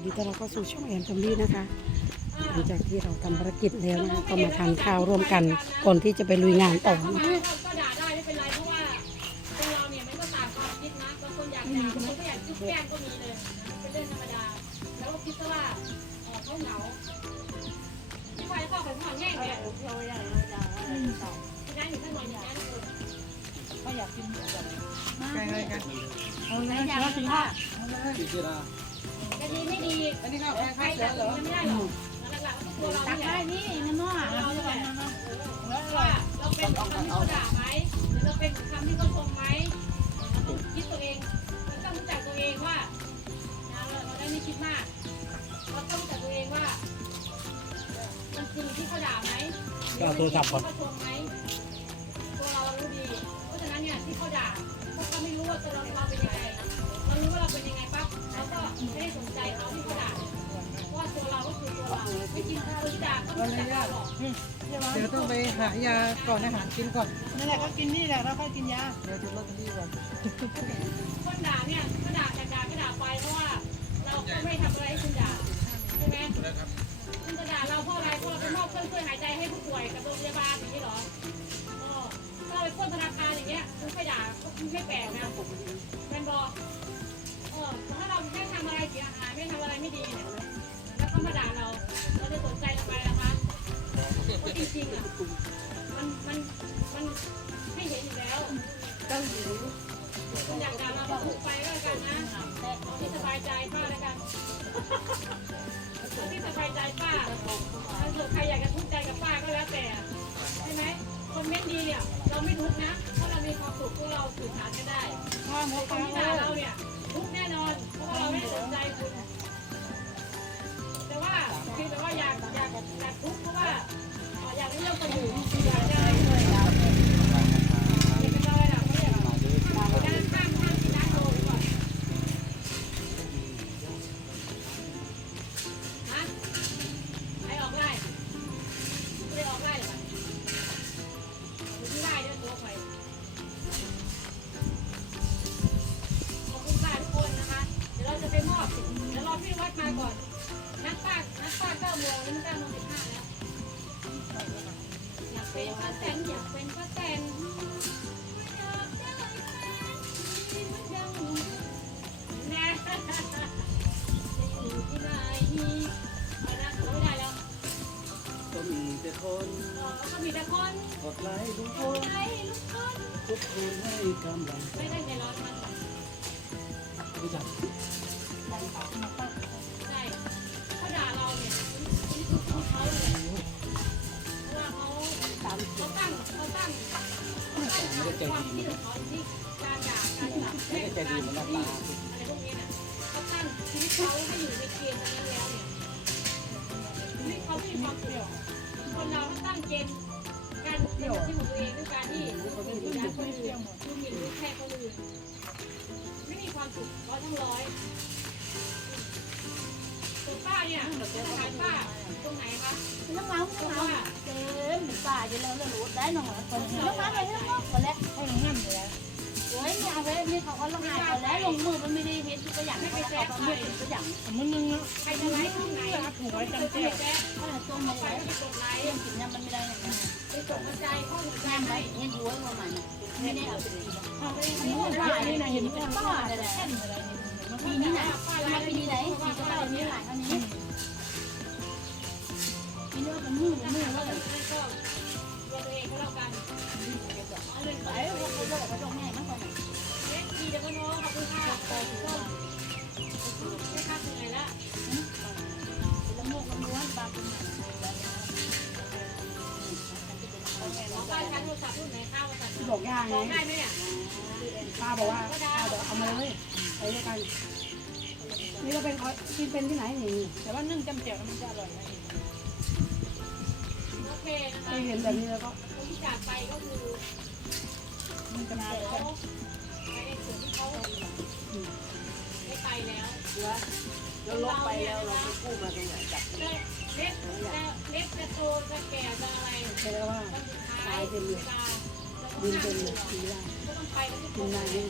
ยินดีต้อนรับเข้าสู่ช่องแอมตอมบี้นะคะ หลังจากที่เราทำภารกิจแล้วนะคะก็มาทานข้าวร่วมกันก่อนที่จะไปลุยงานต่อนะคะก็ด่าได้ไม่เป็นไรเพราะว่าคนเราเนี่ยมันก็ต่างความคิดนะบางคนอยากด่าบางคนก็อยากจุ๊บแก้มก็มีเลยนะเป็นเรื่องธรรมดา แล้วก็คิดซะว่าเอ่อเขาเหงาที่ไปข้อของของแง่เนี่ยที่นั่นอยู่ข้างบนอย่างนั้นเลยไก่อะไรกันแต่อย่างนั้นว่าจะดี ไม่ดีอันนี้ข้าวใคข้ารวเสืจะอเหรอมันไม่ได้หรอกหลักๆก็คือตัวเราตักเนี่ยได้นี่ในหม้อเราเนี่ยว่าเราเป็นคำที่เขาด่าไหมหรือเราเป็นคำที่เขาชมไหมเราต้องคิดตัวเองเราต้องรู้จักตัวเองว่าเราเราได้ไม่คิดมากเราต้องรู้จักตัวเองว่ามันจริงที่เขาด่าไหมหรือมันจริงที่เขาชมไหมตัวเรารู้ดี เพราะฉะนั้นเนี่ยที่เขาด่าเพราะเขาไม่รู้ว่าตัวเราเราเป็นยังไงเรารู้ว่าเราเป็นยังไงปั๊บเราก็ ไม่ได้สนใจเขาที่เขาด่าเพราะว่าตัวเราก็คือตัวเราไม่จริงคนที่ด่าก็ไม่รู้จักเราหรอกเดี๋ยวต้องไปหายาก่อนอาหารกินก่อนนั่นแหละก็กินนี่แหละแล้วค่อยกินยาเดี๋ยวจะลดที่ก่อนคนด่าเนี่ยก็ด่ากันด่าก็ด่าไปเพราะว่า เราก็ไม่ทำอะไรให้คุณด่าใช่ไหมคุณจะด่าเราเพราะอะไรเพราะเราไปมอบเครื่องช่วยหายใจให้ผู้ป่วยกับโรงพยาบาลอย่างนี้หรอเออถ้าเราไปปล้นธนาคารอย่างเงี้ยคุณไปด่าก็ไม่แปลกนะ จริงๆอะมันมันมันให้เห็นอยู่แล้วคุณอยากด่าเราก็พูดไปก็แล้วกันนะเอาที่สบายใจป้าแล้วกันเอาที่สบายใจป้า เป็นป้าแตนอยากเป็นป้าแตนอยากได้แฟนที่ดังนะจะอยู่ที่ไหนเอาละเอาไม่ได้แล้วก็มีแต่คนอ๋อก็มีแต่คนกดไลค์ทุกคคนนใจลูกคนทุกคนให้กำลังไม่ได้ใจร้อนมันรู้จักใช่เขาด่าเราเนี่ยนี่คือของเขาเลย ไม่ได้ใจดีเหมือนหน้าตาอะไรพวกนี้นะเขาตั้งที่เขาให้อยู่ในเกณฑ์นั้นแล้วเนี่ยชีวิตเขาไม่มีความสุขคนเราถ้าตั้งเกณฑ์การดำเนินชีวิตของตัวเองด้วยการที่คนอื่นด่าคนอื่นดูหมิ่นดูแค่คนอื่นไม่มีความสุขร้อยทั้งร้อย ป้าเนี่ยจะขายป้าตรงไหนคะน้ำมันเพราน้ำมันว่าเต็มป่าอยู่แล้วเรารู้ได้หน่อยคนน้ำมันเลยน้ำมันหมดแล้วให้หงั้นเลยโอ้ยนี่เอาไว้นี่เขาก็ลงหายไปแล้วลงมือมันไม่ได้เห็นทุกอย่างไม่ไปแจ้งเขาไม่เป็นตัวอย่างมันนึงนะใครจะไลฟ์ตรงไหนหัวจำเจ้าถ้าตัวมันไปไว้ที่ตรงไหนเรื่งกินน้ำมันไม่ได้อย่างนั้นไปส่งกระจายข้อมูลใจแม่ไปให้เห็นหัวมันไม่ได้เอาไปเลยเอาไปหัวว่านี่นะเห็นเป็นป้าอะไรปีนี้ นะมาปีนี้ไหนปีจะไปนี้หลายเท่านี้ปีนี้เป็นมือมันก็ตัวเองก็แล้วกันเอาเลยไปว่าเขาบอกว่าตรงไหนมันตรงไหนเล็กดีเดี๋ยวก็น้องขอบคุณค่ะขอบคุณไม่ค่าเหนื่อยละละโมกละม้วนบางคนไหนหมอป้าใช้โทรศัพท์รุ่นไหนข้าวสั่งบอกย่าไงบอกได้ไหมเนี่ย ป้าบอกว่าป้าบอกเอามาเลยไปด้วยกัน นี่ก็เป็นกินเป็นที่ไหนนี่แต่ว่านึ่งจำเจียวมันจะอร่อยนะโอเคนะเคคะยเห็นแบบนี้แล้วก็คนที่จากไปก็คือมันจำเจียวไปในส่วนที่เขาไม่ไปแล้วแล้วลบไปแล้วเราไปกู้มาตรงไหนจับเล็บเล็บเล็บจะโตจะแก่จะอะไรแปลว่าวันสุดท้ายเวลาเราดินก็เป็นนั่งสีดก็ต้องไปกันทุก คกินได้นี่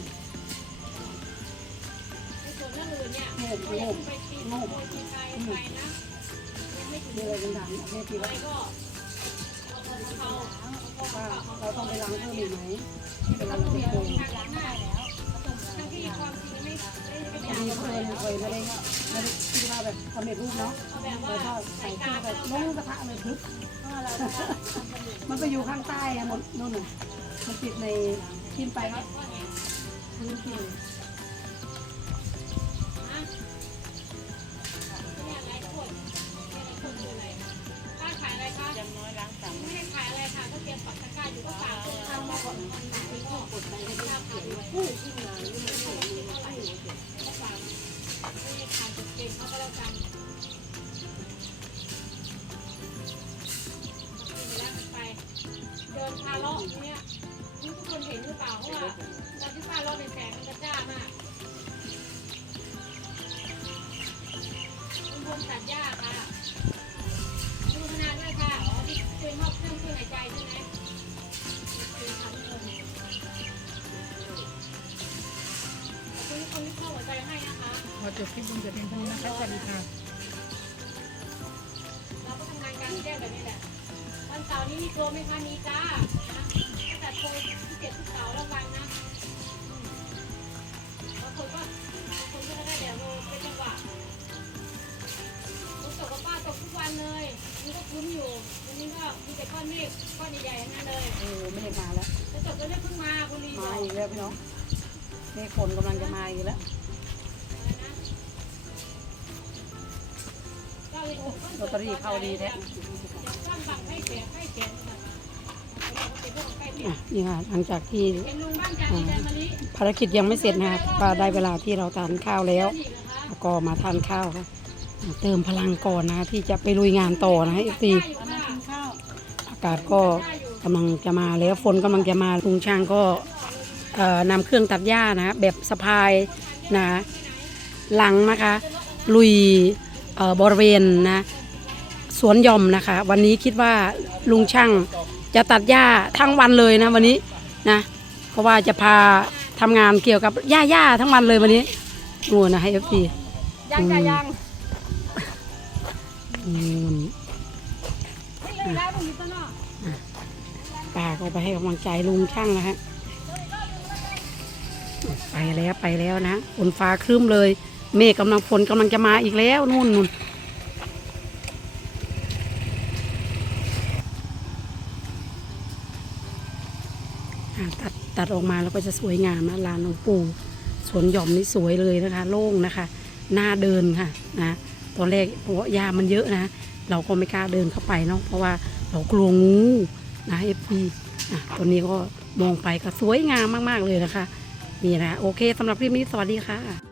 ในส่วนเรื่องอื่นเนี่ยก็อย่าเพิ่งไปตีโพยตีไปนะยังไม่ถึงมีอะไรเป็นถามแม่ทีอะไรว่าก็เอาของเขาว่าเราต้องไปล้างเพิ่มอีกไหมเวลาต้เรางไปมีโกงทางล้างหน้าแล้วทั้งที่ความจริงไม่ไม่ได้เป็นพออย่างดีนั้นเคยเคยไม่ได้ไม่ได้คิดว่าแบบสำเร็จรูปเนาะเอาแบบเราว่าก็ใส่ใส่เครื่องรแบบลงกระทะเลยพึบมันไปอยู่ข้างใต้อะหมดนู่นน่ะมันติดในกินไปก็ พื้น ขอบคุณคนที่เข้าหัวใจให้นะคะพอจบคลิปลงจะเป็นเท่านี้นะคะสวัสดีค่ะเราก็ทำงานกลารแจ้งแบบนี้แหละวันเสาร์นี้มีโปรไหมคะมีจ้านะตั้งแต่โปรที่เจ็ดทุกเสาร์แล้ววันนะอืมบางคนก็บางคนก็ได้เดี๋ยวโรเป็นจังหวะฝนตกกับป้าตกทุกวันเลยนี่ก็คุ้มอยู่วันนี้ก็มีแต่ก้อนเมฆก้อนใหญ่ๆทั้งนั้นเลยโอ้ไม่ได้มาแล้วจะจบก็เรื่องเพิ่งมาบุรีมาบอกอีกแล้วพี่น้อง นี่ฝนกำลังจะมาอีกแล้วลอตเตอรี่เข้าดีแท้สร้างบังให้เสียให้เสียอะนี่ค่ะหลังจากที่เป็นลุงบ้านจานีแดนมะลิภารกิจยังไม่เสร็จนะคะก็ได้เวลาที่เราทานข้าวแล้วนี่นะคะก็มาทานข้าวค่ะเติมพลังก่อนนะคะที่จะไปลุยงานต่อนะเอฟซีได้อยู่ค่ะกินข้าวอากาศก็กำลังจะมาแล้วฝนกำลังจะมาลุงช่างก็เอ่อ นำเครื่องตัดหญ้านะแบบสะพายนะหลังนะคะลุยเอ่อบริเวณนะสวนหย่อมนะคะ วันนี้คิดว่าลุงช่างจะตัดหญ้าทั้งวันเลยนะวันนี้นะเพราะว่าจะพาทำงานเกี่ยวกับหญ้าหญ้าทั้งวันเลยวันนี้นู่นนะให้เอฟซียังจะยังอืมไม่เลยได้ผมมีต้นเนาะป้าก็ไปให้กำลังใจลุงช่างนะฮะ ไปแล้วไปแล้วนะฝนฟ้าครึ้มเลย เมฆกำลังฝนกำลังจะมาอีกแล้วนู่นนู่นตัดตัดออกมาแล้วก็จะสวยงามนะลานหลวงปู่สวนหย่อมนี่สวยเลยนะคะ โล่งนะคะหน้าเดินค่ะนะตอนแรกเพราะว่ายามันเยอะนะ เราก็ไม่กล้าเดินเข้าไปเนาะเพราะว่าเรากลัวงูนะเอฟพีอะตัวนี้ก็มองไปก็สวยงามมาก ๆ เลยนะคะ นี่นะโอเคสำหรับคลิปนี้สวัสดีค่ะ